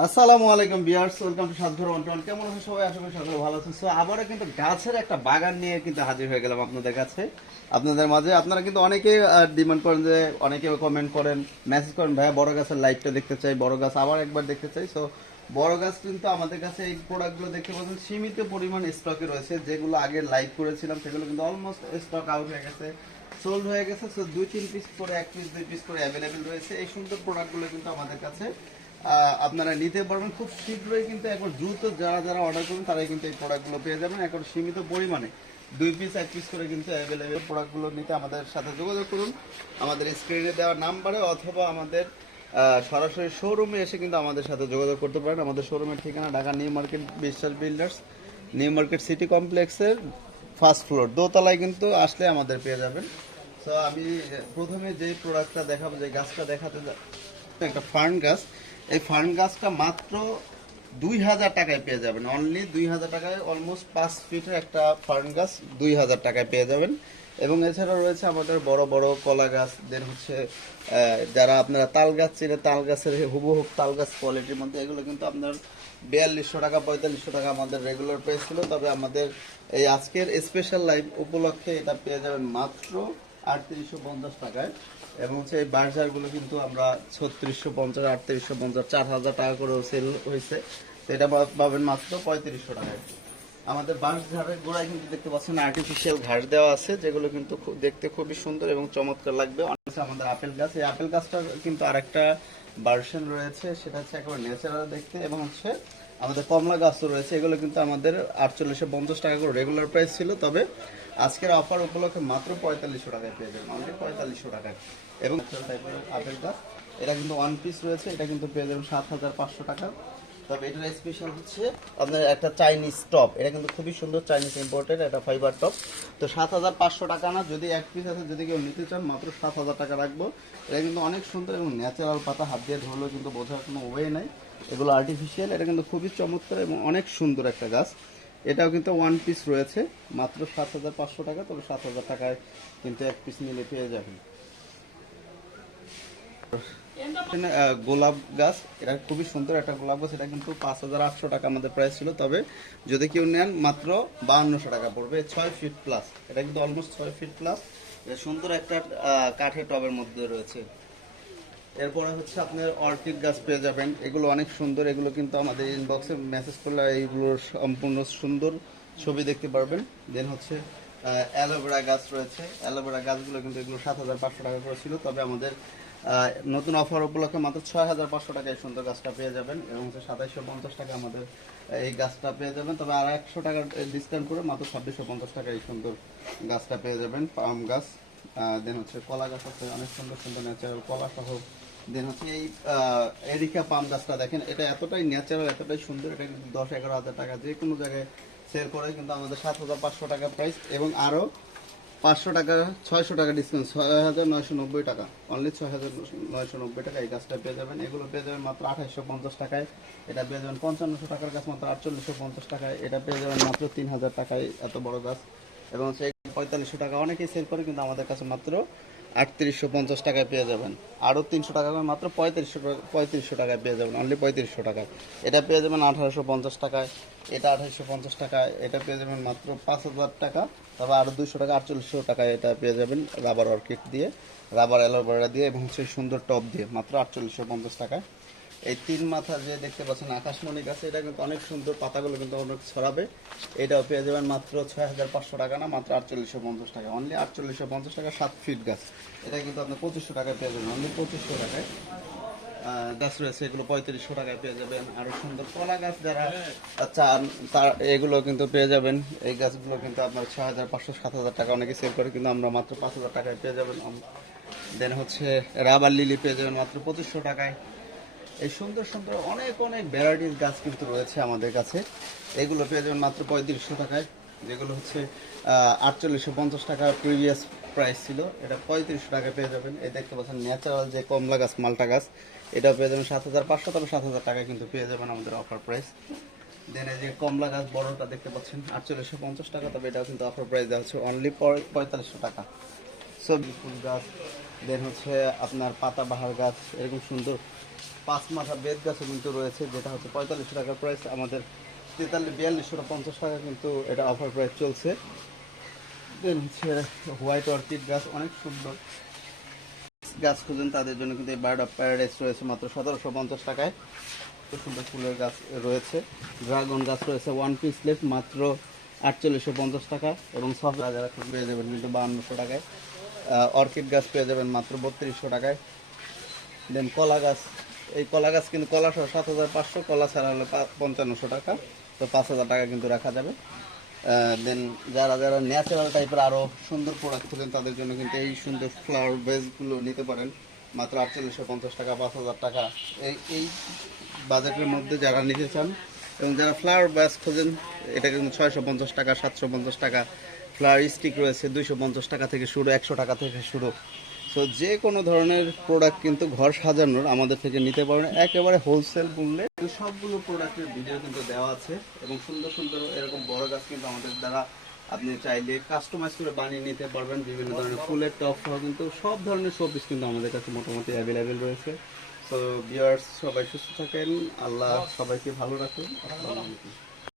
আসসালামু আলাইকুম viewers, welcome to সাতঘর one. কেমন আছেন সবাই? আশা করি সকলে ভালো আছেন। সো আবারও কিন্তু গাছের একটা বাগান নিয়ে কিন্তু হাজির হয়ে গেলাম আপনাদের কাছে, আপনাদের মাঝে। আপনারা কিন্তু অনেকে ডিমান্ড করেন, যে অনেকে কমেন্ট করেন, মেসেজ করেন, ভাইয়া বড় গাছের লাইভটা দেখতে চাই, বড় গাছ আবার একবার দেখতে চাই। সো বড় গাছ কিন্তু আমাদের কাছে এই প্রোডাক্টগুলো দেখতে পাচ্ছেন সীমিত পরিমাণ স্টকে রয়েছে। যেগুলো আগে লাইভ করেছিলাম সেগুলো কিন্তু অলমোস্ট স্টক আউট হয়ে গেছে, সোল্ড হয়ে গেছে। সো 2-3 পিস করে, 1 পিস 2 পিস করে অ্যাভেলেবেল রয়েছে। এই সুন্দর প্রোডাক্টগুলো কিন্তু আমাদের কাছে আপনারা নিতে পারবেন খুব শীঘ্রই। কিন্তু এখন দ্রুত যারা যারা অর্ডার করবেন তারাই কিন্তু এই প্রোডাক্টগুলো পেয়ে যাবেন এখন সীমিত পরিমাণে। 2 পিস 1 পিস করে কিন্তু অ্যাভেলেবেল। প্রোডাক্টগুলো নিতে আমাদের সাথে যোগাযোগ করুন আমাদের স্ক্রিনে দেওয়া নাম্বারে, অথবা আমাদের সরাসরি শোরুমে এসে কিন্তু আমাদের সাথে যোগাযোগ করতে পারেন। আমাদের শোরুমের ঠিকানা ঢাকা নিউ মার্কেট, বিশ্বাস বিল্ডার্স, নিউ মার্কেট সিটি কমপ্লেক্সের ফার্স্ট ফ্লোর দোতলায় কিন্তু আসলে আমাদের পেয়ে যাবেন। সো আমি প্রথমে যে প্রোডাক্টটা দেখাবো, যে গাছটা দেখাতে একটা ফার্ন গাছ। এই ফার্ন গাছটা মাত্র 2000 টাকায় পেয়ে যাবেন, অনলি 2000 টাকায়। অলমোস্ট 5 ফিটের একটা ফার্ন গাছ 2000 টাকায় পেয়ে যাবেন। এবং এছাড়াও রয়েছে আমাদের বড় বড় কলা গাছ। দেন হচ্ছে যারা আপনারা তাল গাছ চিনে, তাল গাছের হুবহু তাল গাছ কোয়ালিটির মধ্যে, এগুলো কিন্তু আপনার 4200 টাকা 4500 টাকা আমাদের রেগুলার প্রাইস ছিল। তবে আমাদের এই আজকের স্পেশাল লাইভ উপলক্ষে এটা পেয়ে যাবেন মাত্র 3850 টাকায়। এবং হচ্ছে এই বার্জারগুলো কিন্তু আমরা 3650, 3850, 4000 টাকা করে সেল হয়েছে। তো এটা পাবেন মাত্র 3500 টাকায়। আমাদের বাঁশ ঝাড়ের গোড়ায় কিন্তু দেখতে পাচ্ছেন আর্টিফিশিয়াল ঘাস দেওয়া আছে, যেগুলো কিন্তু দেখতে খুবই সুন্দর এবং চমৎকার লাগবে। আমাদের আপেল গাছ, এই আপেল গাছটা কিন্তু আরেকটা ভার্সন রয়েছে, সেটা হচ্ছে একেবারে ন্যাচারাল দেখতে। এবং হচ্ছে আমাদের কমলা গাছও রয়েছে, এগুলো কিন্তু আমাদের 4850 টাকা করে রেগুলার প্রাইস ছিল। তবে আজকের অফার উপলক্ষে মাত্র 4500 টাকায় পেয়ে যাবেন, অনলি 4500 টাকায়। এবং আপেল গাছ, এটা কিন্তু ওয়ান পিস রয়েছে, এটা কিন্তু পেয়ে যাবেন 7500 টাকা। তবে এটার স্পেশাল হচ্ছে আপনার একটা চাইনিজ টপ, এটা কিন্তু খুবই সুন্দর, চাইনিজ ইম্পোর্টেড একটা ফাইবার টপ। তো 7500 টাকা না, যদি এক পিস আছে, যদি কেউ নিতে চান মাত্র 7000 টাকা রাখবো। এটা কিন্তু অনেক সুন্দর এবং ন্যাচারাল পাতা, হাত দিয়ে ধরলেও কিন্তু বোঝার কোনো ওয়ে নাই, এগুলো আর্টিফিশিয়াল। এটা কিন্তু খুবই চমৎকার এবং অনেক সুন্দর একটা গাছ। এটাও কিন্তু ওয়ান পিস রয়েছে, মাত্র 7500 টাকা। তবে 7000 টাকায় কিন্তু এক পিস নিলে পেয়ে যাবেন। গোলাপ গাছ, এটা খুবই সুন্দর একটা গোলাপ গাছ। এটা কিন্তু 5800 টাকা আমাদের প্রাইস ছিল। তবে যদি কেউ নেন মাত্র 5200 টাকা পড়বে। 6 ফিট প্লাস, এটা কিন্তু অলমোস্ট 6 ফিট প্লাস। সুন্দর একটা কাঠের টবের মধ্যে রয়েছে। এরপরে হচ্ছে আপনার অর্কিড গাছ পেয়ে যাবেন, এগুলো অনেক সুন্দর। এগুলো কিন্তু আমাদের ইনবক্সে মেসেজ করলে এইগুলোর সম্পূর্ণ সুন্দর ছবি দেখতে পারবেন। দেন হচ্ছে অ্যালোভেরা গাছ রয়েছে, অ্যালোভেরা গাছগুলো কিন্তু এগুলো 7500 টাকা করে ছিল। তবে আমাদের নতুন অফার উপলক্ষে মাত্র 6500 টাকায় সুন্দর গাছটা পেয়ে যাবেন। এবং হচ্ছে 2750 টাকা আমাদের এই গাছটা পেয়ে যাবেন। তবে আর 100 টাকা ডিসকাউন্ট করে মাত্র 2650 টাকা এই সুন্দর গাছটা পেয়ে যাবেন। পাম গাছ, দেন হচ্ছে কলা গাছ আছে, অনেক সুন্দর সুন্দর ন্যাচারাল কলা সহ। দেন হচ্ছে এই এরিকা পাম গাছটা দেখেন, এটা এতটাই ন্যাচারাল, এতটাই সুন্দর। এটা কিন্তু 10-11 হাজার টাকা যে কোনো জায়গায় সেল করে, কিন্তু আমাদের 7500 টাকা প্রাইস। এবং আরও 500 টাকা, 600 টাকা ডিসকাউন্ট, 6990 টাকা, অনলি 6990 টাকা এই গাছটা পেয়ে যাবেন। এগুলো পেয়ে যাবেন মাত্র 2850 টাকায়। এটা পেয়ে যাবেন 5500 টাকার গাছ মাত্র 4850 টাকায়। এটা পেয়ে যাবেন মাত্র 3000 টাকায়, এত বড় গাছ। এবং হচ্ছে 4500 টাকা অনেকেই সেল করে, কিন্তু আমাদের কাছে মাত্র 3850 টাকায় পেয়ে যাবেন। আরও 300 টাকা করে মাত্র 3500 টাকায় পেয়ে যাবেন, অনলি 3500 টাকায়। এটা পেয়ে যাবেন 1850 টাকায়, এটা 2850 টাকায়। এটা পেয়ে যাবেন মাত্র 5000 টাকা। তবে আরও 200 টাকা, 4800 টাকায় এটা পেয়ে যাবেন রাবার অর্কিড দিয়ে, রাবার অ্যালোভেরা দিয়ে, এবং হচ্ছে সুন্দর টপ দিয়ে মাত্র 4850 টাকায়। এই 3 মাথা যে দেখতে পাচ্ছেন আকাশমণি গাছ, এটা কিন্তু অনেক সুন্দর, পাতাগুলো কিন্তু অনেক ছড়াবে। এটাও পেয়ে যাবেন মাত্র 6500 টাকা না, মাত্র 4850 টাকা, অনলি 4850 টাকা। 7 ফিট গাছ, এটা কিন্তু আপনার 2500 টাকায় পেয়ে যাবেন, অনলি 2500 টাকায়। গাছ রয়েছে এগুলো 3500 টাকায় পেয়ে যাবেন। আরো সুন্দর কলা গাছ যারা চান তার এগুলো কিন্তু পেয়ে যাবেন। এই গাছগুলো কিন্তু আপনার 6500-7000 টাকা অনেকে সেল করে, কিন্তু আমরা মাত্র 5000 টাকায় পেয়ে যাবেন। দেন হচ্ছে রাবার লিলি পেয়ে যাবেন মাত্র 2500 টাকায়। এই সুন্দর সুন্দর অনেক অনেক ভ্যারাইটিস গাছ কিন্তু রয়েছে আমাদের কাছে, এগুলো পেয়ে যাবেন মাত্র 3500 টাকায়। যেগুলো হচ্ছে 4850 টাকা প্রিভিয়াস প্রাইস ছিল, এটা 3500 টাকায় পেয়ে যাবেন। এই দেখতে পাচ্ছেন ন্যাচারাল যে কমলা গাছ, মালটা গাছ, এটা পেয়ে যাবেন 7500। তবে 7000 টাকায় কিন্তু পেয়ে যাবেন আমাদের অফার প্রাইস। দেন এই যে কমলা গাছ বড়টা দেখতে পাচ্ছেন 4850 টাকা, তবে এটাও কিন্তু অফার প্রাইস দেওয়া হচ্ছে অনলি 4500 টাকা। সবজি ফুল গাছ, দেন হচ্ছে আপনার পাতাবাহার গাছ, এরকম সুন্দর 5 মাথা বেত গাছও কিন্তু রয়েছে, যেটা হচ্ছে 4500 টাকার প্রাইস। আমাদের 4250 টাকা কিন্তু এটা অফার প্রাইস চলছে। দেন হচ্ছে হোয়াইট অর্কিড গাছ, অনেক সুন্দর গাছ খুঁজেন তাদের জন্য কিন্তু এই বার্ড অফ প্যারাডাইস রয়েছে মাত্র 1750 টাকায়। খুব সুন্দর ফুলের গাছ রয়েছে। ড্রাগন গাছ রয়েছে ওয়ান পিস লেফ মাত্র 4850 টাকা, এবং সব যারা পেয়ে যাবেন কিন্তু 5200 টাকায়। অর্কিড গাছ পেয়ে যাবেন মাত্র 3200 টাকায়। দেন কলা গাছ, এই কলা গাছ কিন্তু কলা সহ 7500, কলা ছাড়া হলে 5500 টাকা, তো 5000 টাকা কিন্তু রাখা যাবে। দেন যারা যারা ন্যাচারাল টাইপের আরও সুন্দর প্রোডাক্ট খুঁজেন তাদের জন্য কিন্তু এই সুন্দর ফ্লাওয়ার বেসগুলো নিতে পারেন মাত্র 4850 টাকা, 5000 টাকা এই বাজেটের মধ্যে যারা নিতে চান। এবং যারা ফ্লাওয়ার বেস খোঁজেন এটা কিন্তু 650 টাকা, 750 টাকা। ফ্লাওয়ার স্টিক রয়েছে 250 টাকা থেকে শুরু, 100 টাকা থেকে শুরু। সো যে কোনো ধরনের প্রোডাক্ট কিন্তু ঘর সাজানোর আমাদের থেকে নিতে পারেন একেবারে হোলসেল মূল্যে। সবগুলো প্রোডাক্টের ভিডিও কিন্তু দেওয়া আছে, এবং সুন্দর সুন্দর এরকম বড় গাছ কিন্তু আমাদের দ্বারা আপনি চাইলে কাস্টমাইজ করে বানিয়ে নিতে পারবেন। বিভিন্ন ধরনের ফুলের টপ সহ কিন্তু সব ধরনের শোপিস কিন্তু আমাদের কাছে মোটামুটি অ্যাভেলেবেল রয়েছে। তো ভিউয়ার্স সবাই সুস্থ থাকেন, আল্লাহ সবাইকে ভালো রাখুন। আসসালামু আলাইকুম।